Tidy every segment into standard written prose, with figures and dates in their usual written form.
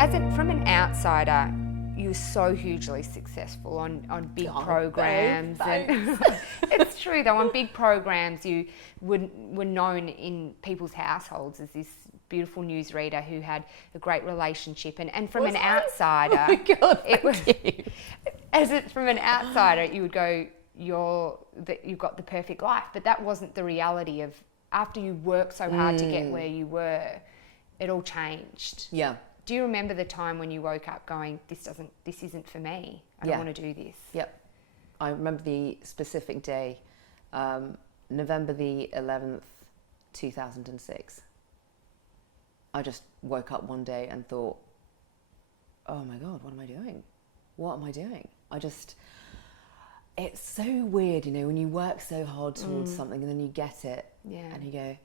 From an outsider, you're so hugely successful on big programs. And it's true though, on big programs you were known in people's households as this beautiful newsreader who had a great relationship. And from an outsider, oh my God, from an outsider, you would go, you've got the perfect life. But that wasn't the reality of, after you worked so hard to get where you were, it all changed. Yeah. Do you remember the time when you woke up going, this isn't for me, I don't want to do this? Yep. I remember the specific day, November the 11th, 2006. I just woke up one day and thought, oh my God, what am I doing? What am I doing? It's so weird, you know, when you work so hard towards something and then you get it and you go,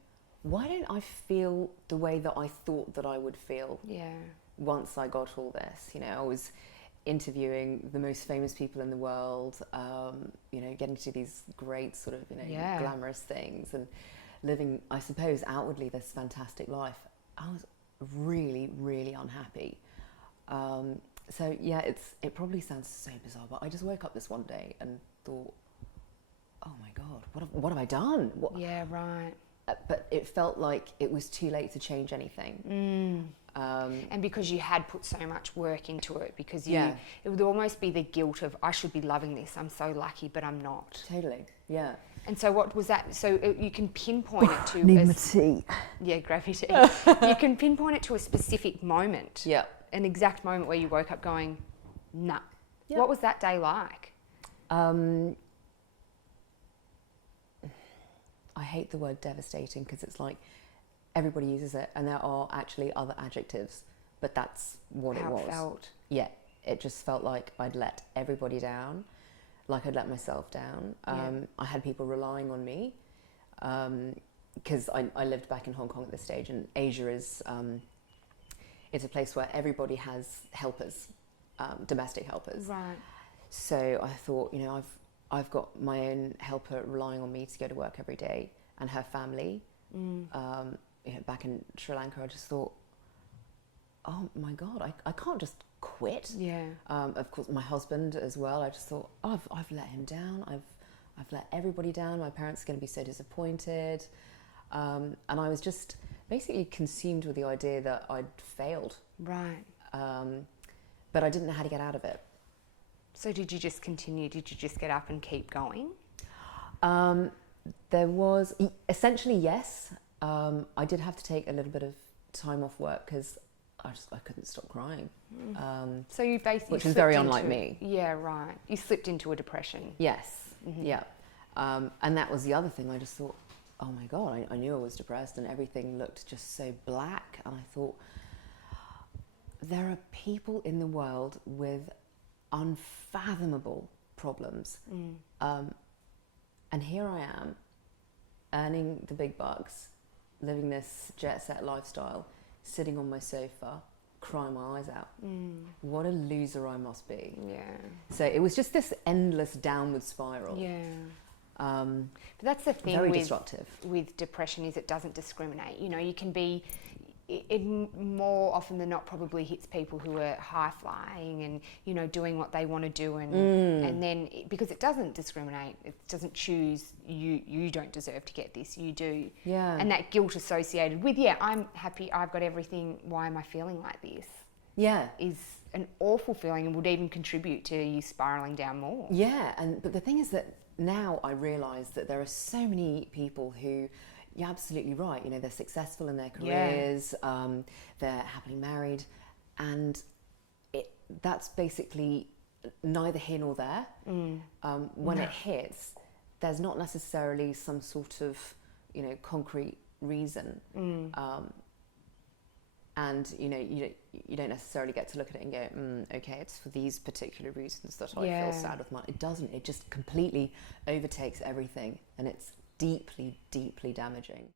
why don't I feel the way that I thought that I would feel once I got all this? You know, I was interviewing the most famous people in the world, you know, getting to these great sort of, you know, glamorous things and living, I suppose, outwardly this fantastic life. I was really, really unhappy. So yeah, it probably sounds so bizarre, but I just woke up this one day and thought, oh my God, what have I done? Yeah, right. But it felt like it was too late to change anything. And because you had put so much work into it, because it would almost be the guilt of, I should be loving this, I'm so lucky, but I'm not. Totally, yeah. And so what was that? So you can pinpoint it to... Need my tea. Yeah, grab your tea. You can pinpoint it to a specific moment. Yeah. An exact moment where you woke up going, nah. Yeah. What was that day like? I hate the word devastating because it's like everybody uses it and there are actually other adjectives, but that's what it was. How it felt. Yeah, it just felt like I'd let everybody down, like I'd let myself down. I had people relying on me because I lived back in Hong Kong at this stage, and Asia is it's a place where everybody has helpers, domestic helpers. Right. So I thought, you know, I've got my own helper relying on me to go to work every day, and her family. You know, back in Sri Lanka, I just thought, oh my God, I can't just quit. Yeah. Of course, my husband as well. I just thought, oh, I've let him down. I've let everybody down. My parents are going to be so disappointed. And I was just basically consumed with the idea that I'd failed. Right. But I didn't know how to get out of it. So did you just continue? Did you just get up and keep going? There was, essentially, yes. I did have to take a little bit of time off work because I couldn't stop crying. So you basically... Which is very unlike me. Yeah, right. You slipped into a depression. Yes, yeah. And that was the other thing. I just thought, oh my God, I knew I was depressed and everything looked just so black. And I thought, there are people in the world with unfathomable problems. And here I am, earning the big bucks, living this jet-set lifestyle, sitting on my sofa, crying my eyes out. What a loser I must be. Yeah. So it was just this endless downward spiral. Yeah. But that's the thing very destructive. With depression, is it doesn't discriminate. You know, you can be... It more often than not probably hits people who are high flying and, you know, doing what they want to do, and then because it doesn't discriminate, it doesn't choose you don't deserve to get this, you do. Yeah. And that guilt associated with, I'm happy, I've got everything, why am I feeling like this? Yeah. Is an awful feeling and would even contribute to you spiralling down more. Yeah, but the thing is that now I realise that there are so many people who... You're absolutely right. You know, they're successful in their careers, they're happily married, and that's basically neither here nor there. When it hits, there's not necessarily some sort of, you know, concrete reason. And, you know, you don't necessarily get to look at it and go, okay, it's for these particular reasons that I feel sad with mine. It doesn't. It just completely overtakes everything, and it's deeply, deeply damaging.